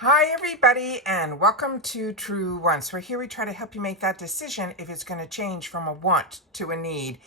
Hi everybody and welcome to Truewants, where here we try to help you make that decision if it's going to change from a want to a need.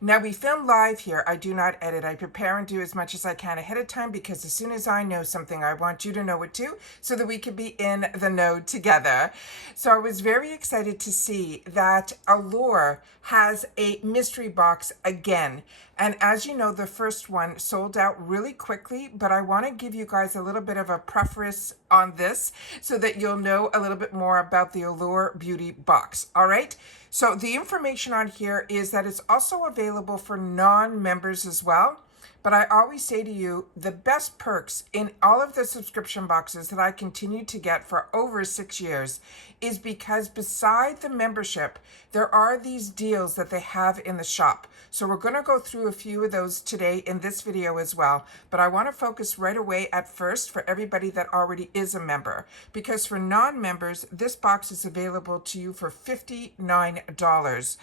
Now we film live here. I do not edit. I prepare and do as much as I can ahead of time because as soon as I know something, I want you to know it too, so that we can be in the know together. So I was very excited to see that Allure has a mystery box again. And as you know, the first one sold out really quickly, but I want to give you guys a little bit of a preface on this so that you'll know a little bit more about the Allure Beauty Box. All right. So the information on here is that it's also available for non-members as well. But I always say to you, the best perks in all of the subscription boxes that I continue to get for over 6 years is because beside the membership, there are these deals that they have in the shop. So we're going to go through a few of those today in this video as well. But I want to focus right away at first for everybody that already is a member. Because for non-members, this box is available to you for $59.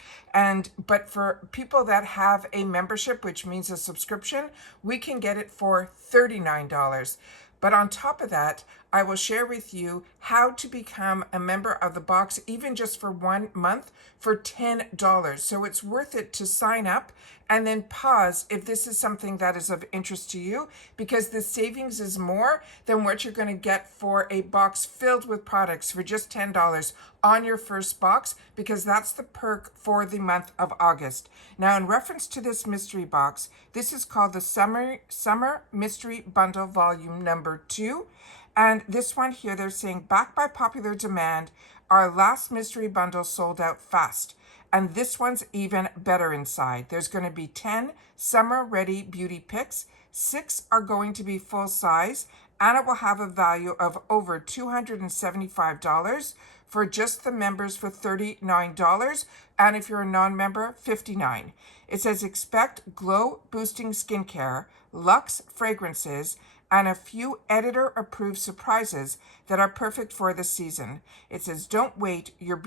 But for people that have a membership, which means a subscription, we can get it for $39. But on top of that, I will share with you how to become a member of the box, even just for 1 month, for $10. So it's worth it to sign up and then pause if this is something that is of interest to you, because the savings is more than what you're going to get for a box filled with products for just $10 on your first box, because that's the perk for the month of August. Now, in reference to this mystery box, this is called the Summer Mystery Bundle Volume number 2. And this one here, they're saying, backed by popular demand, our last mystery bundle sold out fast. And this one's even better inside. There's going to be 10 summer-ready beauty picks. 6 are going to be full size, and it will have a value of over $275 for just the members for $39. And if you're a non-member, $59. It says expect glow-boosting skincare, luxe fragrances, and a few editor-approved surprises that are perfect for the season. It says, don't wait, your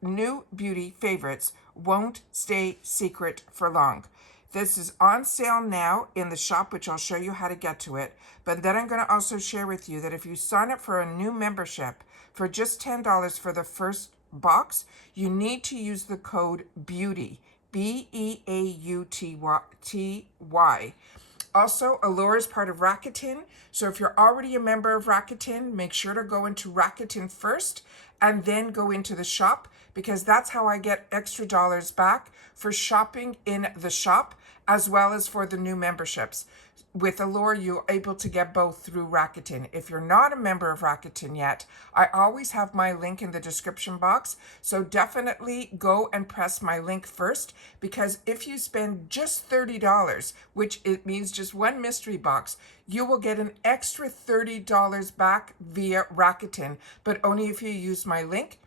new beauty favorites won't stay secret for long. This is on sale now in the shop, which I'll show you how to get to it. But then I'm going to also share with you that if you sign up for a new membership for just $10 for the first box, you need to use the code BEAUTY, BEAUTY. Also, Allure is part of Rakuten. So if you're already a member of Rakuten, make sure to go into Rakuten first and then go into the shop, because that's how I get extra dollars back for shopping in the shop as well as for the new memberships. With Allure, you're able to get both through Rakuten. If you're not a member of Rakuten yet, I always have my link in the description box. So definitely go and press my link first, because if you spend just $30, which it means just one mystery box, you will get an extra $30 back via Rakuten, but only if you use my link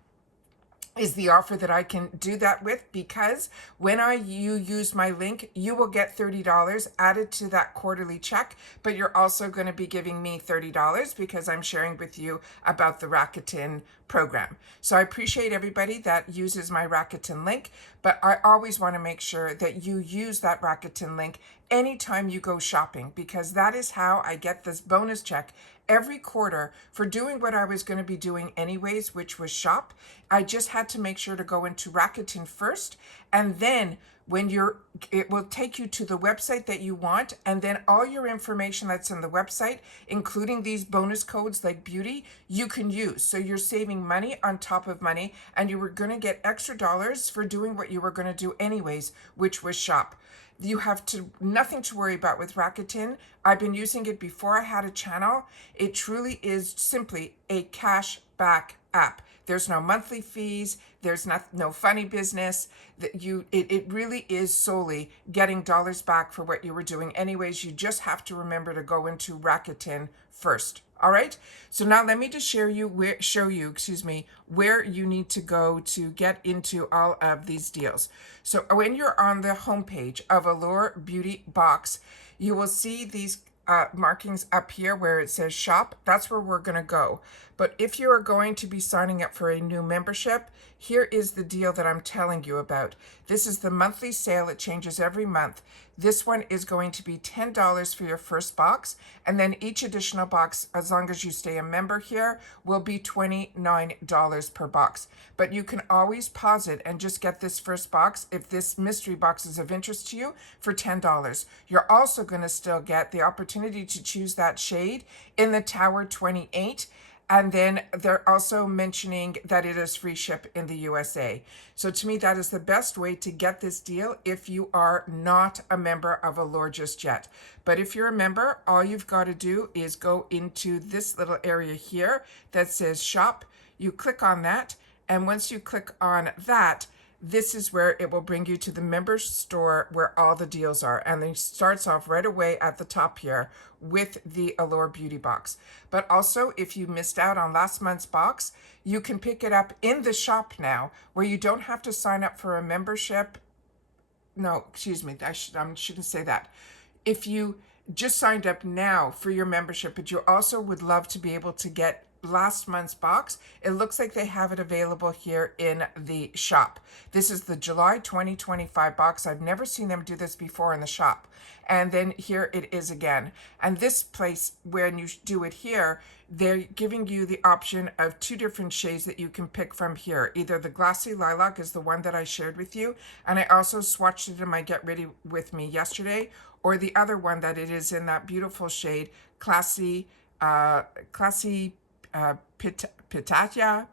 is the offer that I can do that with, because when you use my link, you will get $30 added to that quarterly check, but you're also going to be giving me $30 because I'm sharing with you about the Rakuten program. So I appreciate everybody that uses my Rakuten link, but I always want to make sure that you use that Rakuten link anytime you go shopping, because that is how I get this bonus check every quarter for doing what I was going to be doing anyways, which was shop. I just had to make sure to go into Rakuten first, and then it will take you to the website that you want, and then all your information that's in the website, including these bonus codes like beauty, you can use. So you're saving money on top of money, and you were going to get extra dollars for doing what you were going to do anyways, which was shop. You have nothing to worry about with Rakuten. I've been using it before I had a channel. It truly is simply a cash back app. There's no monthly fees. There's no funny business. It really is solely getting dollars back for what you were doing anyways. You just have to remember to go into Rakuten first. All right. So now let me just show you where you need to go to get into all of these deals. So when you're on the homepage of Allure Beauty Box, you will see these markings up here where it says shop. That's where we're going to go. But if you are going to be signing up for a new membership, here is the deal that I'm telling you about. This is the monthly sale. It changes every month. This one is going to be $10 for your first box, and then each additional box, as long as you stay a member here, will be $29 per box. But you can always pause it and just get this first box if this mystery box is of interest to you for $10. You're also going to still get the opportunity to choose that shade in the Tower 28. And then they're also mentioning that it is free ship in the USA. So to me, that is the best way to get this deal if you are not a member of Allure just yet. But if you're a member, all you've got to do is go into this little area here that says shop. You click on that. And once you click on that, this is where it will bring you to the member store where all the deals are. And it starts off right away at the top here with the Allure Beauty Box. But also, if you missed out on last month's box, you can pick it up in the shop now, where you don't have to sign up for a membership. No, excuse me, I shouldn't say that. If you just signed up now for your membership, but you also would love to be able to get last month's box, it looks like they have it available here in the shop. This is the July 2025 box. I've never seen them do this before in the shop. And then here it is again. And this place, when you do it here, they're giving you the option of two different shades that you can pick from here. Either the Glassy Lilac is the one that I shared with you, and I also swatched it in my Get Ready With Me yesterday, or the other one that it is in that beautiful shade, Classy Pitaya, Pitaya,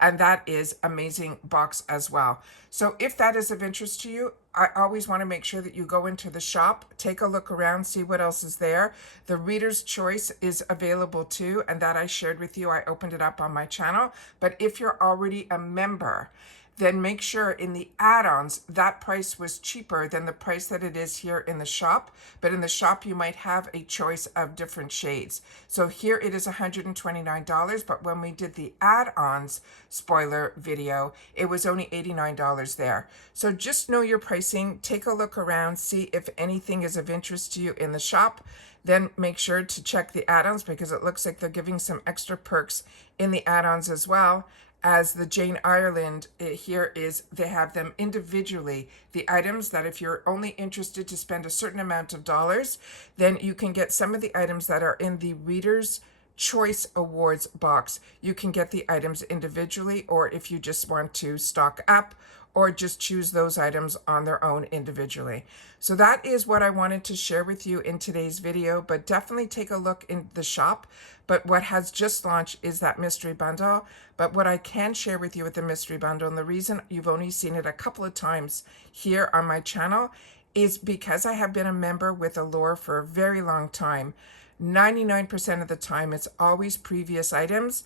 and that is amazing box as well. So if that is of interest to you, I always want to make sure that you go into the shop, take a look around, see what else is there. The Reader's Choice is available too, and that I shared with you. I opened it up on my channel. But if you're already a member, then make sure in the add-ons, that price was cheaper than the price that it is here in the shop. But in the shop, you might have a choice of different shades. So here it is $129, but when we did the add-ons spoiler video, it was only $89 there. So just know your pricing, take a look around, see if anything is of interest to you in the shop. Then make sure to check the add-ons, because it looks like they're giving some extra perks in the add-ons as well. As the Jane Ireland here is, they have them individually. The items that if you're only interested to spend a certain amount of dollars, then you can get some of the items that are in the Reader's Choice Awards box. You can get the items individually, or if you just want to stock up, or just choose those items on their own individually. So that is what I wanted to share with you in today's video, but definitely take a look in the shop. But what has just launched is that mystery bundle. But what I can share with you with the mystery bundle, and the reason you've only seen it a couple of times here on my channel, is because I have been a member with Allure for a very long time. 99% of the time, it's always previous items,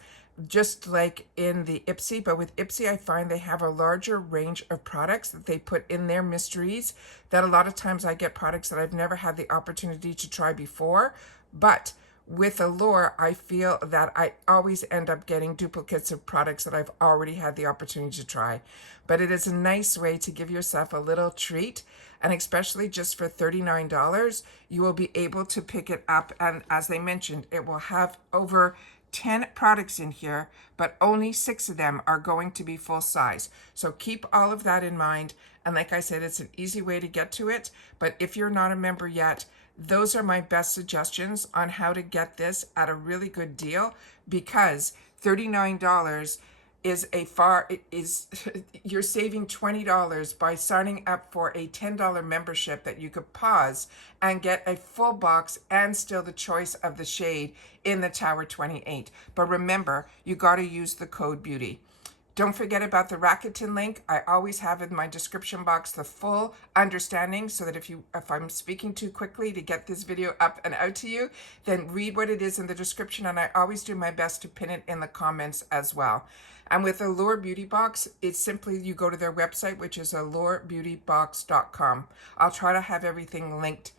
just like in the Ipsy. But with Ipsy, I find they have a larger range of products that they put in their mysteries, that a lot of times I get products that I've never had the opportunity to try before. But with Allure, I feel that I always end up getting duplicates of products that I've already had the opportunity to try. But it is a nice way to give yourself a little treat, and especially just for $39, you will be able to pick it up. And as they mentioned, it will have over 10 products in here, but only 6 of them are going to be full size. So keep all of that in mind. And like I said, it's an easy way to get to it. But if you're not a member yet, those are my best suggestions on how to get this at a really good deal, because $39 you're saving $20 by signing up for a $10 membership that you could pause and get a full box and still the choice of the shade in the Tower 28. But remember, you got to use the code BEAUTY. Don't forget about the Rakuten link. I always have in my description box the full understanding, so that if I'm speaking too quickly to get this video up and out to you, then read what it is in the description, and I always do my best to pin it in the comments as well. And with Allure Beauty Box, it's simply you go to their website, which is allurebeautybox.com. I'll try to have everything linked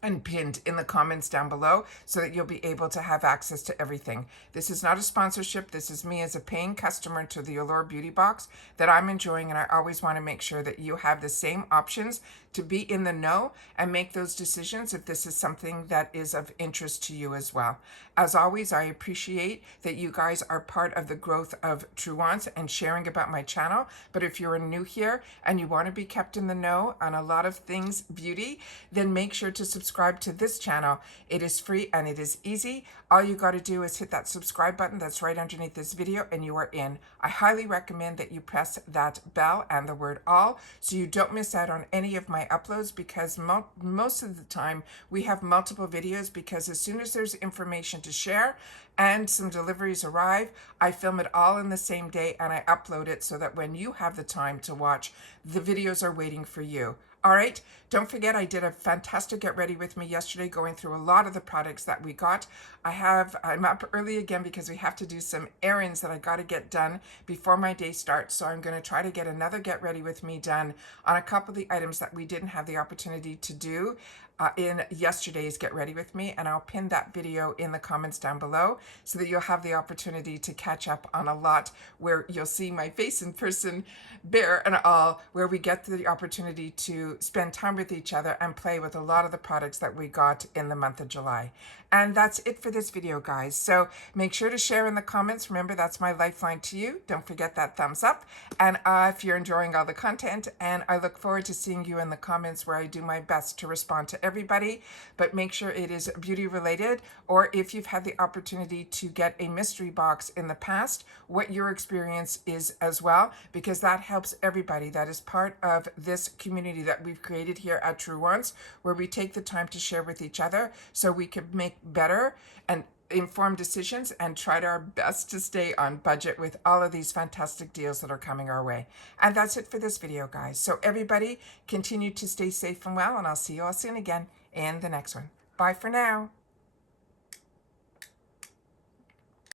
and pinned in the comments down below, so that you'll be able to have access to everything. This is not a sponsorship. This is me as a paying customer to the Allure Beauty Box that I'm enjoying, and I always want to make sure that you have the same options to be in the know and make those decisions if this is something that is of interest to you as well. As always, I appreciate that you guys are part of the growth of Truewants and sharing about my channel. But if you're new here and you want to be kept in the know on a lot of things beauty, then make sure to subscribe to this channel. It is free and it is easy. All you got to do is hit that subscribe button that's right underneath this video and you are in. I highly recommend that you press that bell and the word all so you don't miss out on any of my uploads, because most of the time we have multiple videos, because as soon as there's information to share and some deliveries arrive, I film it all in the same day and I upload it so that when you have the time to watch, the videos are waiting for you. All right, don't forget I did a fantastic Get Ready With Me yesterday, going through a lot of the products that we got. I'm up early again because we have to do some errands that I got to get done before my day starts. So I'm going to try to get another Get Ready With Me done on a couple of the items that we didn't have the opportunity to do in yesterday's Get Ready With Me, and I'll pin that video in the comments down below so that you'll have the opportunity to catch up on a lot where you'll see my face in person, bare and all, where we get the opportunity to spend time with each other and play with a lot of the products that we got in the month of July. And that's it for this video, guys. So make sure to share in the comments. Remember, that's my lifeline to you. Don't forget that thumbs up. And if you're enjoying all the content, and I look forward to seeing you in the comments where I do my best to respond to everybody. But make sure it is beauty related, or if you've had the opportunity to get a mystery box in the past, what your experience is as well, because that helps everybody. That is part of this community that we've created here at Truewants, where we take the time to share with each other so we can make better and informed decisions and tried our best to stay on budget with all of these fantastic deals that are coming our way. And that's it for this video, guys. So everybody continue to stay safe and well, and I'll see you all soon again in the next one. Bye for now.